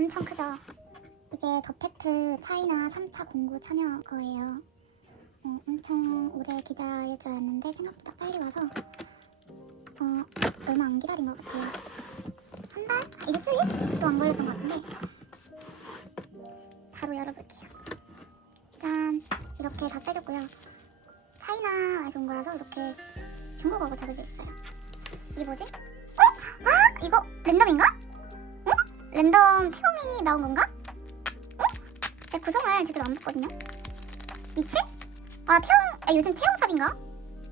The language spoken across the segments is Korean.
엄청 크죠? 이게 더 팩트 차이나 3차 공구 참여 거예요. 어, 엄청 오래 기다릴 줄 알았는데 생각보다 빨리 와서 어, 얼마 안 기다린 것 같아요. 한 달? 아, 일주일? 또 안 걸렸던 것 같은데 바로 열어볼게요. 짠! 이렇게 다 떼줬고요. 차이나에서 온 거라서 이렇게 중국어가 자르져 있어요. 이게 뭐지? 어? 아! 이거 랜덤인가? 어? 랜덤 태용이 나온 건가? 어? 제가 구성을 제대로 안 봤거든요. 미친? 아 태용, 아 요즘 태용삽인가?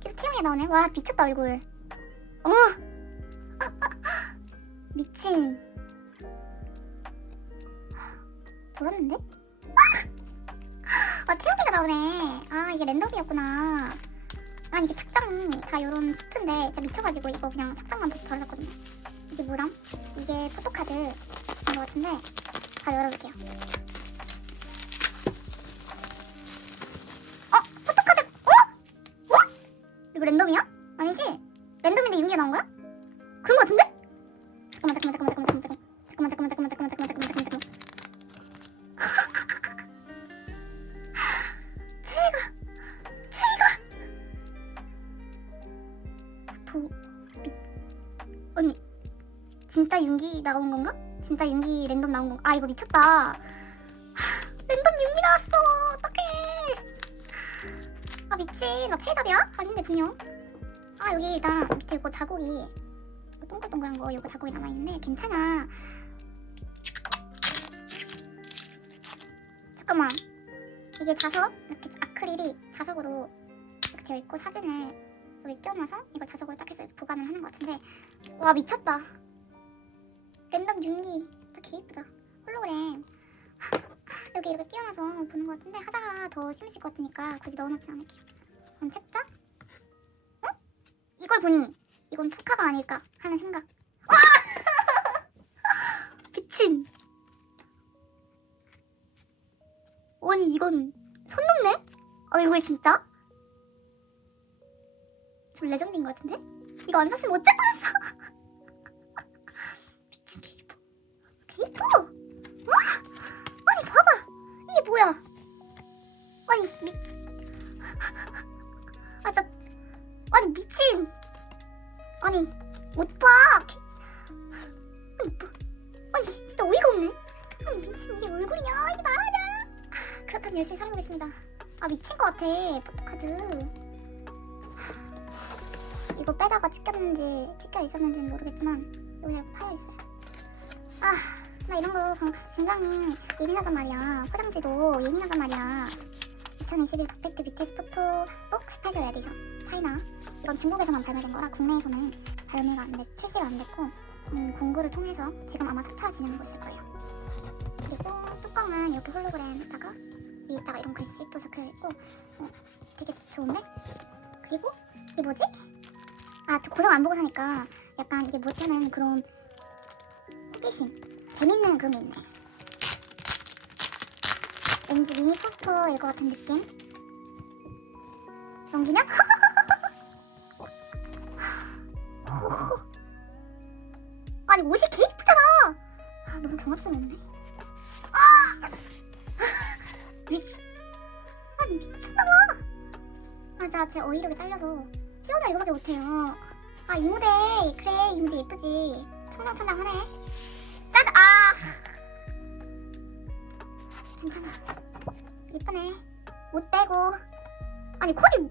계속 태용이 나오네. 와 미쳤다 얼굴. 어. 미친. 돌았는데? 아 태용이가 나오네. 아 이게 랜덤이었구나. 아니 이게 착장이 다 요런 수트인데 진짜 미쳐가지고 이거 그냥 착장만 보고 달았거든요. 이게 뭐람? 이게 포토카드 인 것 같은데 바로 열어볼게요. 진짜 윤기 나온 건가? 진짜 윤기 랜덤 나온 건가? 아 이거 미쳤다. 하, 랜덤 윤기 나왔어. 어떡해. 아 미친. 나 최잡이야? 아닌데 분명. 아 여기 일단 밑에 이거 자국이 이거 동글동글한 거 이거 자국이 남아있는데 괜찮아. 잠깐만. 이게 자석? 이렇게 아크릴이 자석으로 이렇게 되어 있고 사진을 여기 껴놔서 이걸 자석으로 딱 해서 보관을 하는 것 같은데. 와 미쳤다 랜덤 윤기 되게 예쁘다 홀로그램 여기 이렇게 끼워놔서 보는 것 같은데 하자가 더 심해질 것 같으니까 굳이 넣어놓진 않을게요 그럼 책자? 어? 이걸 보니 이건 포카가 아닐까 하는 생각 와! 미친 아니 이건 손 넘네? 얼굴 진짜? 좀 레전드인 것 같은데? 이거 안 샀으면 어쩔 뻔했어 아니 뭐 아니 진짜 어이가 없네 아니 미친 이게 얼굴이냐 이게 나야 그렇다면 열심히 살아보겠습니다 아 미친 것 같아 포토카드 이거 빼다가 찢겼는지 찢겨 있었는지는 모르겠지만 여기 이렇게 파여 있어요. 아, 나 이런 거 강- 굉장히 예민하단 말이야. 포장지도 예민하단 말이야. 2021 더팩트 BTS 포토북 스페셜 에디션 차이나. 이건 중국에서만 발매된 거라 국내에서는 발매가 안 됐, 출시가 안 됐고 음, 공구를 통해서 지금 아마 4차 진행하고 있을 거예요. 그리고 뚜껑은 이렇게 홀로그램에다가 위에다가 이런 글씨 또 적혀 있고 어, 되게 좋은데? 그리고 이게 뭐지? 아, 또 고정 안 보고 사니까 약간 이게 못하는 그런 호기심, 재밌는 그런 게 있네. 왠지 미니 포스터일 것 같은 느낌? 넘기면? 제 어이력에 딸려서 피어나 이거밖에 못해요. 아, 이 모델 그래, 이 모델 예쁘지. 청량청량하네. 짜잔, 아, 괜찮아. 예쁘네. 옷 빼고. 아니 코디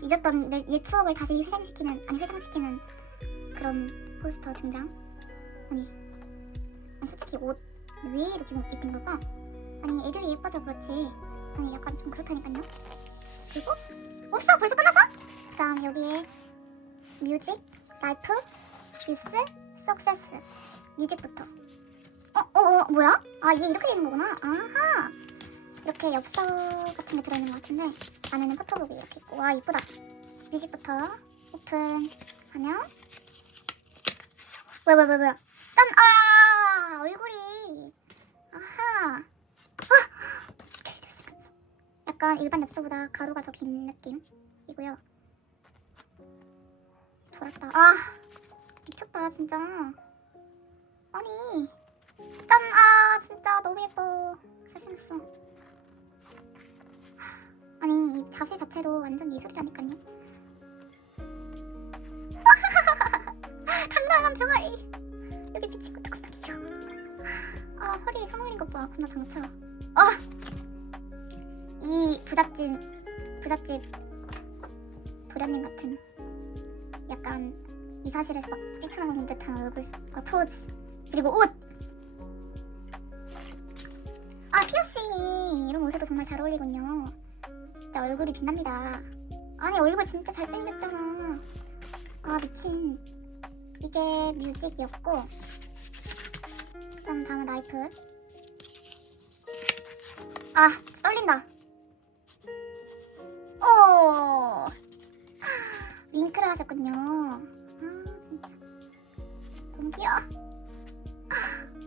잊었던 내 옛 추억을 다시 회상시키는 아니 회상시키는 그런 포스터 등장. 아니, 아니 솔직히 옷 왜 이렇게 입힌 걸까? 아니 애들이 예뻐서 그렇지. 아니 약간 좀 그렇다니까요. 그리고 없어 벌써 끝났어? 그다음 여기에 뮤직, 라이프, 뷰스, 석세스 뮤직부터 어? 어? 어? 뭐야? 아 이게 이렇게 되는 거구나 아하 이렇게 엽서 같은 게 들어있는 것 같은데 안에는 포토북이 이렇게 있고 와 이쁘다 뮤직부터 오픈하면 뭐야 뭐야 뭐야 뭐야 짠! 아 얼굴이 아하 약간 일반 엽서보다 가루가 더 긴 느낌이고요 돌았다 아 미쳤다 진짜 아니 짠! 아 진짜 너무 예뻐. 잘생겼어. 아니 이 자세 자체도 완전 예술이라니까요. 당당한 병아리. 여기 빛이 끄덕끄덕 귀여워. 아 허리에 손 올린 것 봐. 겁나 상처. 아! 이 부잣집 부잣집 도련님 같은 약간 이 사실에서 막 뛰쳐나오는 듯한 얼굴, 어, 포즈 그리고 옷. 아 피어싱이 이런 옷에도 정말 잘 어울리군요. 진짜 얼굴이 빛납니다. 아니 얼굴 진짜 잘생겼잖아. 아 미친. 이게 뮤직이었고, 짠 다음은 라이프. 아 떨린다. 오 윙크를 하셨군요. 아 진짜 귀여워.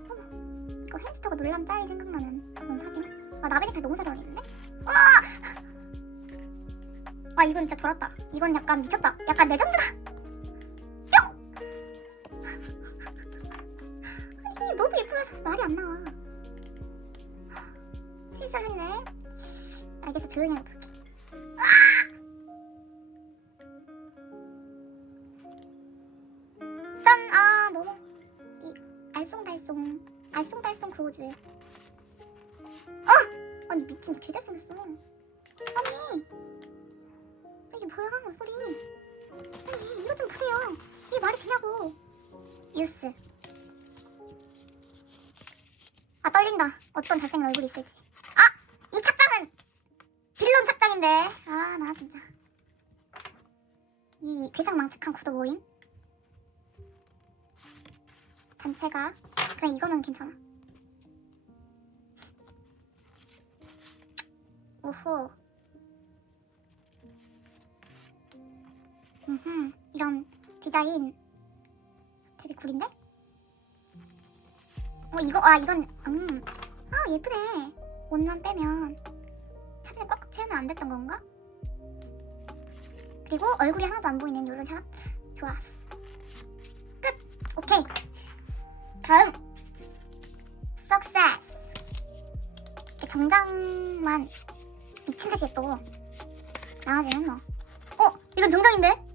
어머, 이거 햄스터가 놀란 짤이 생각나는 그런 사진. 아 나베네타 너무 잘 어울리는데? 아! 아 이건 진짜 돌았다. 이건 약간 미쳤다. 약간 레전드다. 뿅! 아니 너무 예쁘면서 말이 안 나와. 시설했네. 쉿, 알겠어 조용히 하고 볼게. 알쏭달쏭 그 옷을 아! 아니 미친 개 잘생겼어. 아니. 이게 뭐야? 얼굴이 아니 이거 좀 보세요. 이게 말이 되냐고. 뉴스. 아 떨린다. 어떤 잘생긴 얼굴이 있을지. 아! 이 착장은 빌런 착장인데. 아 나 진짜. 이 괴상망측한 구도 모임? 단체가? 그냥 이거는 괜찮아. 오호. 음, 이런 디자인 되게 굴인데? 어 이거 아 이건 음. 아 예쁘네. 옷만 빼면 사진을 꽉꽉 채우면 안 됐던 건가? 그리고 얼굴이 하나도 안 보이는 요런 샷 좋았어. 끝. 오케이. 다음 success 정장만 미친 듯이 예쁘고 나머지는 뭐. 어? 이건 정장인데? 뿅!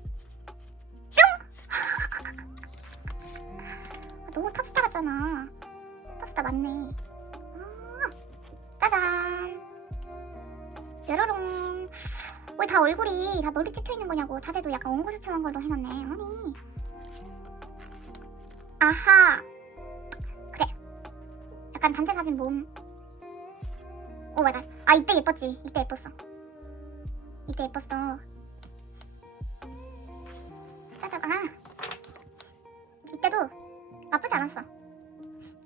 아, 너무 탑스타 같잖아. 탑스타 맞네. 아, 짜잔. 뾰로롱 왜 다 얼굴이 다 멀리 찍혀 있는 거냐고. 자세도 약간 엉구주춤한 걸로 해놨네. 아니. 아하. 약간 단체 사진 몸. 아 이때 예뻤지. 이때 예뻤어. 이때 예뻤어. 짜잔. 아 이때도 나쁘지 않았어.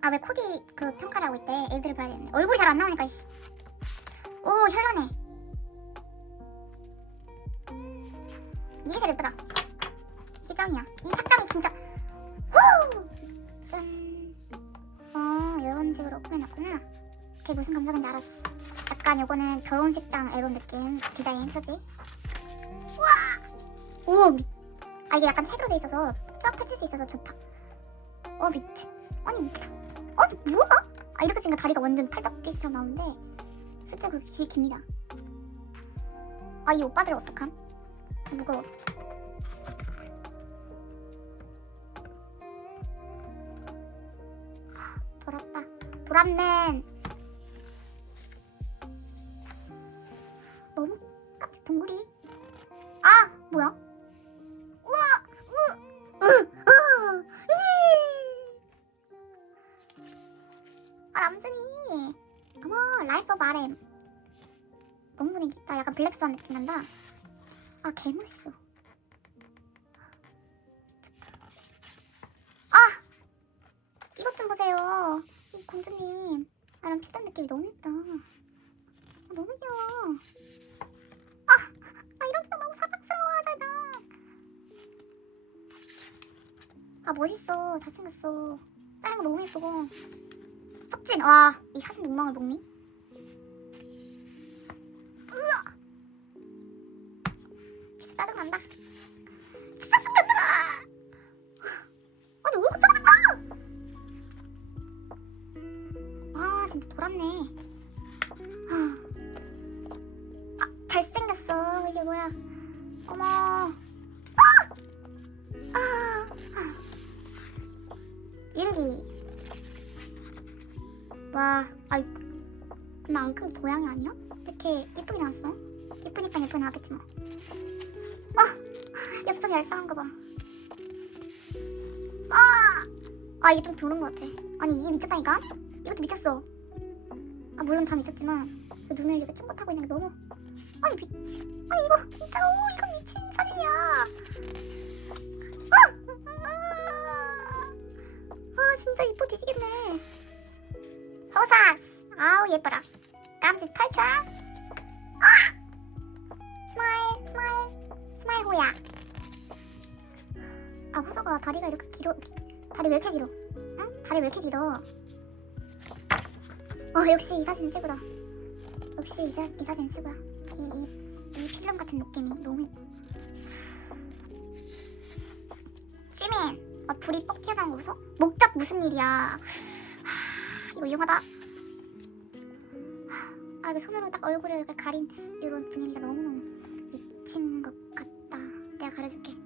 아 왜 코디 그 평가를 하고 있대. 애들을 봐야 되는데 얼굴이 잘 안 나오니까 이씨. 오 현란해. 요거는 결혼식장 이런 느낌 디자인 표지. 우와! 오, 미... 아 이게 약간 책으로 돼 있어서 쫙 펼칠 수 있어서 좋다. 어, 밑에. 아니, 아니 뭐야? 아 이렇게 생긴 다리가 완전 팔딱귀처럼 나오는데 실제 그렇게 길 깁니다. 아 이 오빠들 어떡함? 무거워. 돌았다. 돌았맨. 느낌 난다. 아 개멋있어. 미쳤다. 아 이것 좀 보세요. 이 공주님. 나랑 피던 느낌이 너무 예쁘다. 아, 너무 귀여워. 아, 아게 너무 사각스러워 하잖아. 아 멋있어. 잘생겼어. 다른 거 너무 예쁘고. 석진. 와, 이 사진 눈망울 복미. 귀엽네. 아, 아, 잘생겼어. 이게 뭐야? 어머. 아! 아! 아. 윤기. 와, 아이, 만큼 고양이 아니야? 왜 이렇게 예쁘게 나왔어? 예쁘니까 예쁘게 나왔겠지 뭐. 어, 엽서이 얄쌍한 거 봐. 아, 아 이게 좀 도는 것 같아. 아니 이게 미쳤다니까? 이것도 미쳤어. 아 물론 다 미쳤지만 그 눈을 이렇게 쫑긋하고 있는 게 너무 아니 미, 아니 이거 진짜 오 이거 미친 사진이야. 아, 아 진짜 이뻐 뒤지겠네. 호사 아우 예뻐라. 깜찍 탈출. 아 스마일 스마일 스마일 호야. 아 호서가 다리가 이렇게 길어 다리 왜 이렇게 길어? 응? 다리 왜 이렇게 길어? 어 역시 이 사진 최고다. 역시 이, 사, 이 사진 최고야. 이, 이, 이 필름 같은 느낌이 너무 예뻐. 찌민, 아, 불이 뻑 튀어나온 거 보소? 목적 무슨 일이야? 하, 이거 위험하다. 아, 이거 손으로 딱 얼굴을 이렇게 가린 이런 분위기가 너무너무 미친 것 같다. 내가 가려줄게.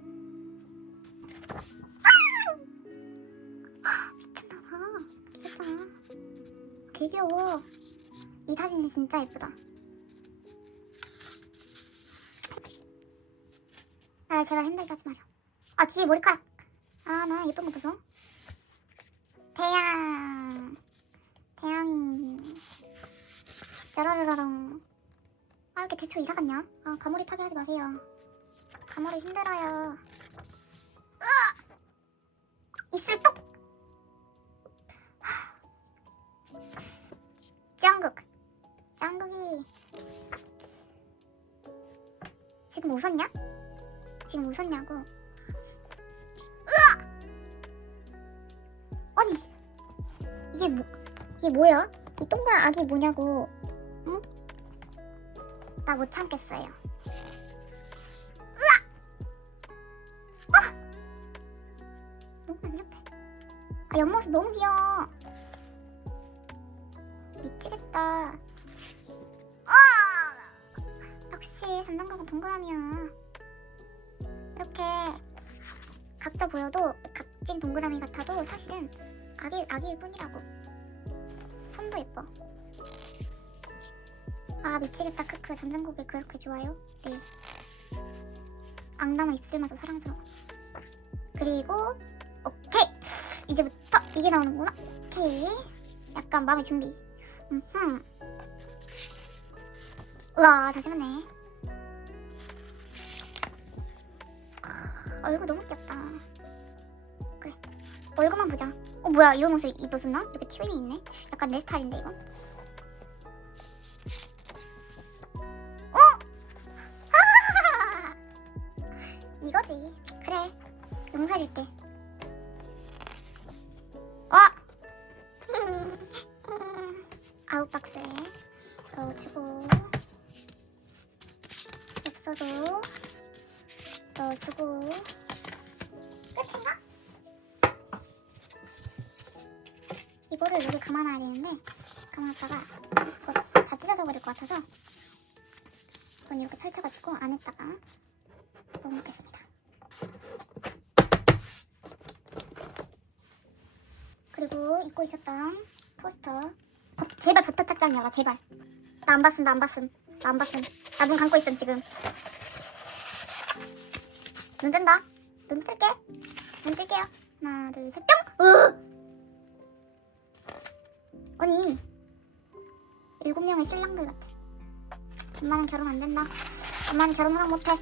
개 귀여워. 이 사진이 진짜 예쁘다. 날 제발 힘들게 하지 마려. 아 뒤에 머리카락. 아 나 예쁜 거 보소. 태양. 태양이. 짜라라라랑. 아 이렇게 대표 이사 갔냐? 아 가몰이 타게 하지 마세요. 가몰이 힘들어요. 으아! 입술 똑. 짱극. 짱극이. 지금 웃었냐? 지금 웃었냐고. 으아! 아니 이게 뭐 이게 뭐야? 이 동그란 악이 뭐냐고. 응? 나 못 참겠어요. 으아! 아! 너무 날렵해. 아 옆모습 너무 귀여워. 미치겠다. 아! 역시 전남각은 동그라미야. 이렇게 각져 보여도 각진 동그라미 같아도 사실은 아기 아기일 뿐이라고. 손도 예뻐. 아 미치겠다 크크 전전곡이 그렇게 좋아요? 네. 앙담한 입술마저 사랑스러워. 그리고 오케이 이제부터 이게 나오는구나. 오케이 약간 마음의 준비. 음흠. 우와 잘생겼네. 얼굴 너무 귀엽다. 그래. 얼굴만 보자. 어 뭐야 이런 옷을 입었었나? 이렇게 튀김이 있네. 약간 내 스타일인데 이건. 어? 하하하하. 이거지. 그래. 용서해줄게. 끝인가? 이거를 여기 감아놔야 되는데 감아놨다가 다 찢어져 버릴 것 같아서 이건 이렇게 펼쳐가지고 안에다가 넣어놓겠습니다. 그리고 잊고 있었던 포스터. 버- 제발 버터 착장 열어 제발. 나 안 봤음 나 안 봤음 나 안 봤음. 나 눈 감고 있음 지금. 눈 뜬다? 눈 뜰게 눈 뜰게요 하나 둘 셋 뿅! 으! 아니 일곱 명의 신랑들 같아 엄마는 결혼 안 된다 엄마는 결혼 허락 못해